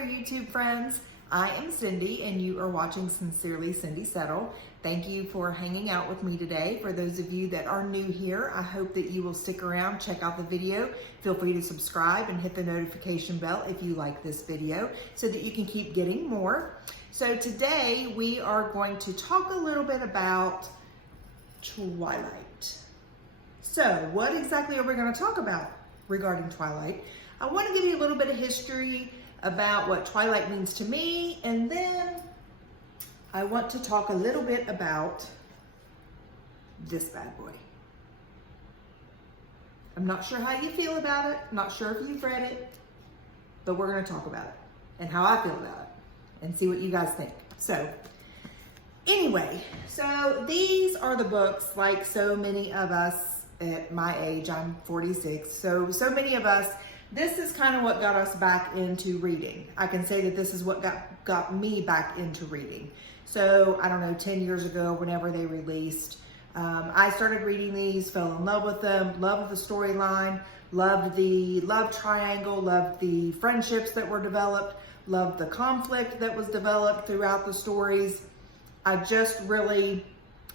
there, YouTube friends. I am Cindy, and you are watching Sincerely Cindy Settle. Thank you for hanging out with me today. For those of you that are new here, I hope that you will stick around, check out the video. Feel free to subscribe and hit the notification bell if you like this video so that you can keep getting more. So today we are going to talk a little bit about Twilight. So what exactly are we going to talk about regarding Twilight? I want to give you a little bit of history about what Twilight means to me, and then I want to talk a little bit about this bad boy. I'm not sure how you feel about it, not sure if you've read it, but we're going to talk about it and how I feel about it and see what you guys think. So anyway, so these are the books, like so many of us at my age, I'm 46, so many of us, this is kind of what got us back into reading. I can say that this is what got me back into reading. So I don't know, 10 years ago, whenever they released, I started reading these, fell in love with them, loved the storyline, loved the love triangle, loved the friendships that were developed, loved the conflict that was developed throughout the stories. I just really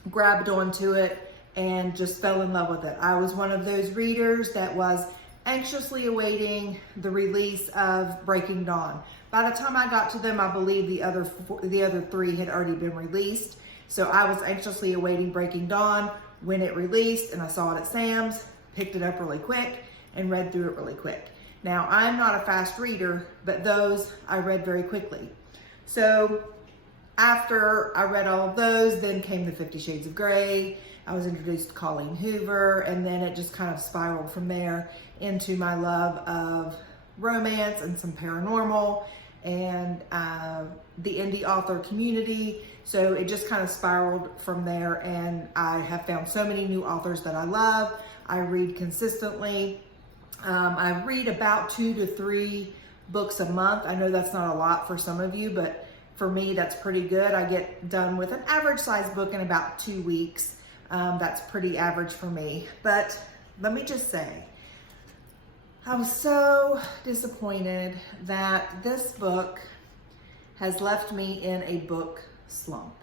grabbed onto it and just fell in love with it. I was one of those readers that was anxiously awaiting the release of Breaking Dawn. By the time I got to them, I believe the other three had already been released. So I was anxiously awaiting Breaking Dawn when it released, and I saw it at Sam's, picked it up really quick, and read through it really quick. Now, I'm not a fast reader, but those I read very quickly. So after I read all of those, then came the 50 Shades of Grey. I was introduced to Colleen Hoover, and then it just kind of spiraled from there into my love of romance and some paranormal and the indie author community. So it just kind of spiraled from there, and I have found so many new authors that I love. I read consistently. I read about 2 to 3 books a month. I know that's not a lot for some of you, but for me, that's pretty good. I get done with an average size book in about 2 weeks. That's pretty average for me. But let me just say, I was so disappointed that this book has left me in a book slump,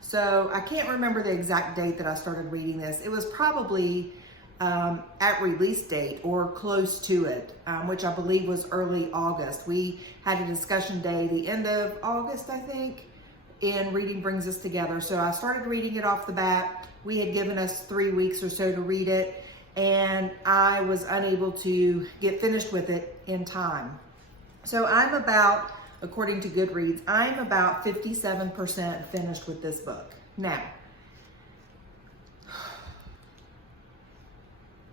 So I can't remember the exact date that I started reading this. It was probably at release date or close to it, which I believe was early August. We had a discussion day the end of August, I think, and Reading Brings Us Together. So I started reading it off the bat. We had given us 3 weeks or so to read it, and I was unable to get finished with it in time. So I'm about, according to Goodreads, I'm about 57% finished with this book. Now,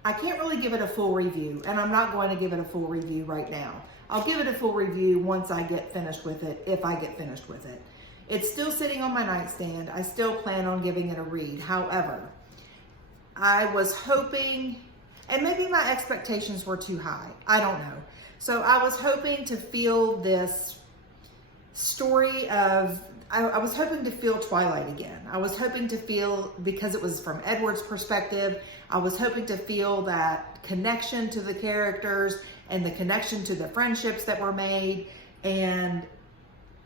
I can't really give it a full review, and I'm not going to give it a full review right now. I'll give it a full review once I get finished with it, if I get finished with it. It's still sitting on my nightstand. I still plan on giving it a read. However, I was hoping, and maybe my expectations were too high. I don't know. So I was hoping to feel this story of, I was hoping to feel Twilight again. I was hoping to feel, because it was from Edward's perspective, I was hoping to feel that connection to the characters and the connection to the friendships that were made, and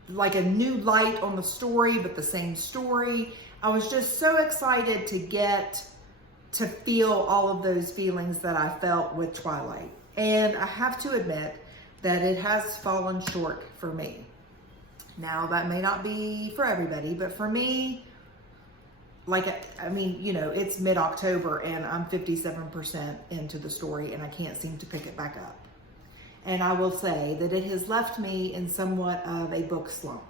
like a new light on the story, but the same story. I was just so excited to get to feel all of those feelings that I felt with Twilight. And I have to admit that it has fallen short for me. Now, that may not be for everybody, but for me, I mean, you know, it's mid-October and I'm 57% into the story and I can't seem to pick it back up. And I will say that it has left me in somewhat of a book slump.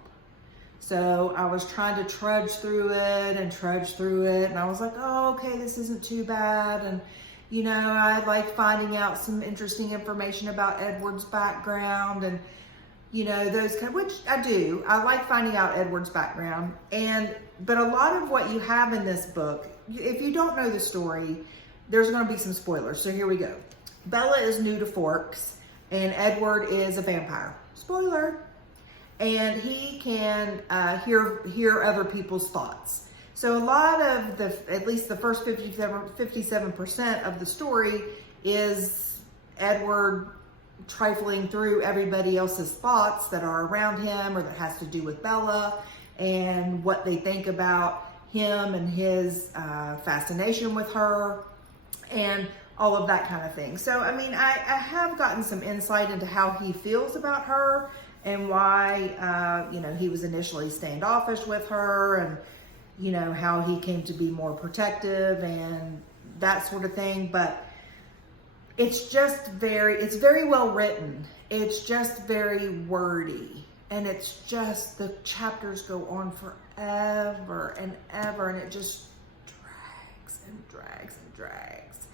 So I was trying to trudge through it, and I was like, oh, okay, this isn't too bad. And, you know, I like finding out some interesting information about Edward's background and, you know, those kind of, which I do. I like finding out Edward's background. But a lot of what you have in this book, if you don't know the story, there's going to be some spoilers. So here we go. Bella is new to Forks, and Edward is a vampire. Spoiler. And he can hear other people's thoughts. So a lot of at least the first 57% of the story is Edward trifling through everybody else's thoughts that are around him or that has to do with Bella and what they think about him and his fascination with her and all of that kind of thing. So, I mean, I have gotten some insight into how he feels about her and why, you know, he was initially standoffish with her and, you know, how he came to be more protective and that sort of thing. But it's just it's very well written. It's just very wordy. And it's just, the chapters go on forever and ever, and it just drags and drags and drags.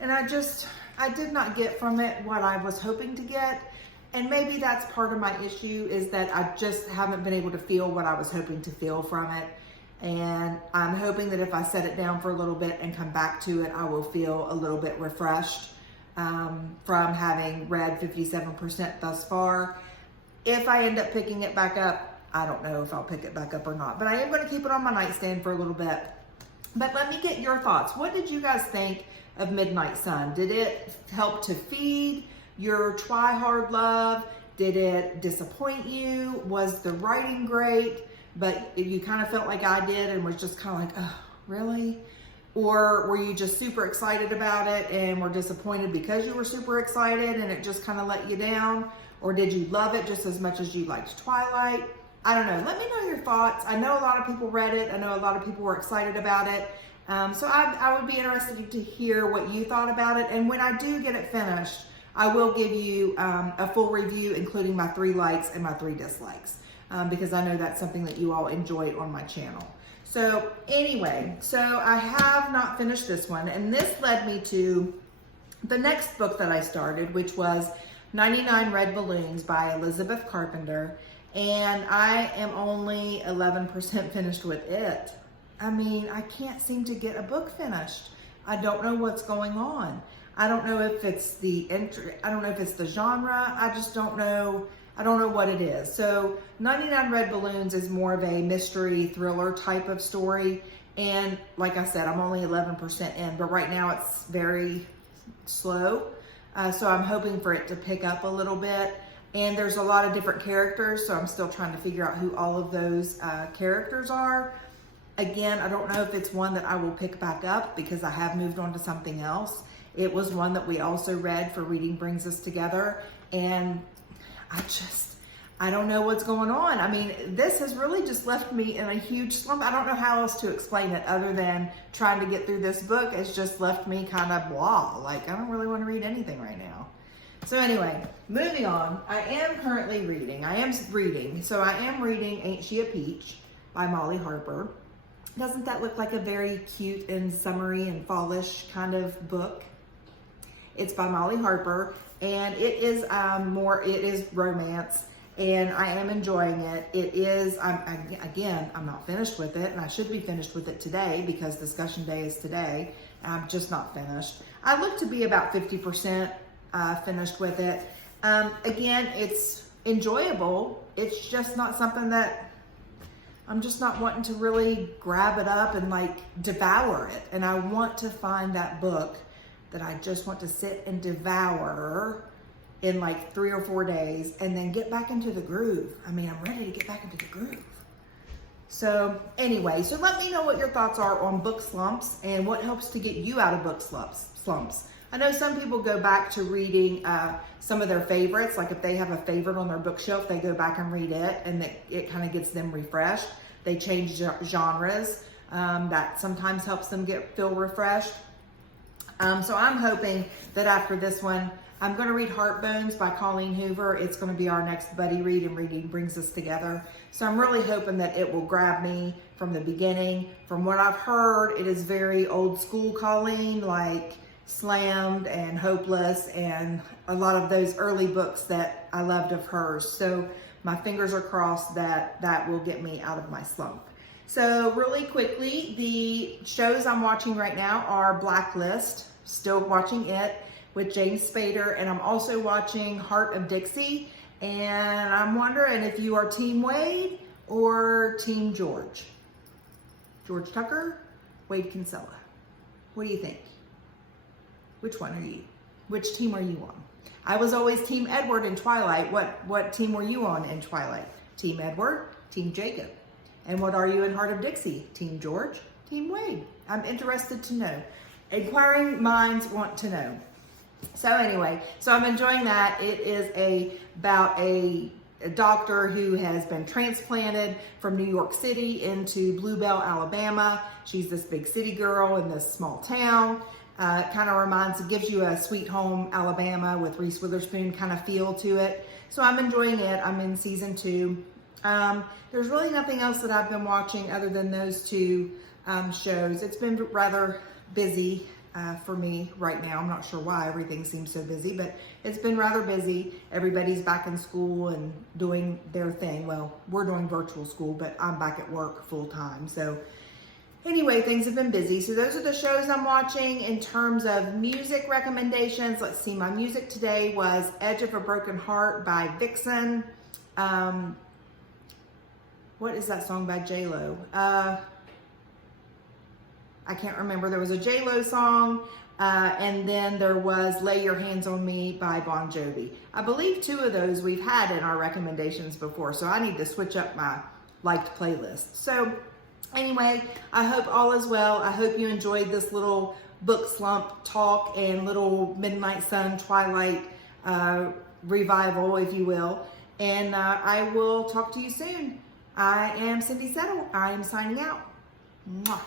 And I did not get from it what I was hoping to get. And maybe that's part of my issue, is that I just haven't been able to feel what I was hoping to feel from it. And I'm hoping that if I set it down for a little bit and come back to it, I will feel a little bit refreshed from having read 57% thus far. If I end up picking it back up, I don't know if I'll pick it back up or not, but I am going to keep it on my nightstand for a little bit. But let me get your thoughts. What did you guys think of Midnight Sun? Did it help to feed your try hard love? Did it disappoint you? Was the writing great, but you kind of felt like I did and was just kind of like, oh, really? Or were you just super excited about it and were disappointed because you were super excited and it just kind of let you down? Or did you love it just as much as you liked Twilight? I don't know. Let me know your thoughts. I know a lot of people read it. I know a lot of people were excited about it. So I would be interested to hear what you thought about it. And when I do get it finished, I will give you a full review, including my 3 likes and my 3 dislikes, because I know that's something that you all enjoy on my channel. So anyway, so I have not finished this one. And this led me to the next book that I started, which was 99 Red Balloons by Elisabeth Carpenter, and I am only 11% finished with it. I mean, I can't seem to get a book finished. I don't know what's going on. I don't know if it's I don't know if it's the genre. I just don't know. I don't know what it is. So 99 Red Balloons is more of a mystery thriller type of story. And like I said, I'm only 11% in, but right now it's very slow. So I'm hoping for it to pick up a little bit. And there's a lot of different characters, so I'm still trying to figure out who all of those characters are. Again, I don't know if it's one that I will pick back up because I have moved on to something else. It was one that we also read for Reading Brings Us Together. And I don't know what's going on. I mean, this has really just left me in a huge slump. I don't know how else to explain it other than trying to get through this book. It's just left me kind of blah. Like, I don't really want to read anything right now. So anyway, moving on. I am currently reading. So I am reading Ain't She a Peach by Molly Harper. Doesn't that look like a very cute and summery and fallish kind of book? It's by Molly Harper, and it is it is romance, and I am enjoying it. It is, again, I'm not finished with it, and I should be finished with it today because discussion day is today. I'm just not finished. I look to be about 50% finished with it. Again, it's enjoyable. It's just not something that I'm just not wanting to really grab it up and like devour it. And I want to find that book that I just want to sit and devour in like 3 or 4 days and then get back into the groove. I mean, I'm ready to get back into the groove. So anyway, so let me know what your thoughts are on book slumps and what helps to get you out of book slumps. I know some people go back to reading some of their favorites. Like if they have a favorite on their bookshelf, they go back and read it, and it kind of gets them refreshed. They change genres. That sometimes helps them feel refreshed. So I'm hoping that after this one, I'm going to read Heartbones by Colleen Hoover. It's going to be our next buddy read, and Reading Brings Us Together. So I'm really hoping that it will grab me from the beginning. From what I've heard, it is very old school Colleen, like Slammed and Hopeless and a lot of those early books that I loved of hers. So my fingers are crossed that that will get me out of my slump. So really quickly, the shows I'm watching right now are Blacklist, still watching it with James Spader, and I'm also watching Hart of Dixie, and I'm wondering if you are Team Wade or Team George. George Tucker, Wade Kinsella. What do you think? Which one are you? Which team are you on? I was always Team Edward in Twilight. What team were you on in Twilight? Team Edward, Team Jacob. And what are you in Heart of Dixie? Team George, Team Wade. I'm interested to know. Inquiring minds want to know. So anyway, so I'm enjoying that. It is about a doctor who has been transplanted from New York City into Bluebell, Alabama. She's this big city girl in this small town. Kind of gives you a Sweet Home Alabama with Reese Witherspoon kind of feel to it. So I'm enjoying it. I'm in season 2. There's really nothing else that I've been watching other than those 2 shows. It's been rather busy for me right now. I'm not sure why everything seems so busy, but it's been rather busy. Everybody's back in school and doing their thing. Well, we're doing virtual school, but I'm back at work full time. So anyway, things have been busy. So those are the shows I'm watching. In terms of music recommendations, let's see. My music today was Edge of a Broken Heart by Vixen. What is that song by J-Lo? I can't remember. There was a J-Lo song, and then there was Lay Your Hands on Me by Bon Jovi. I believe 2 of those we've had in our recommendations before, so I need to switch up my liked playlist. So anyway, I hope all is well. I hope you enjoyed this little book slump talk and little Midnight Sun Twilight revival, if you will. And I will talk to you soon. I am Cindy Settle. I am signing out. Mwah.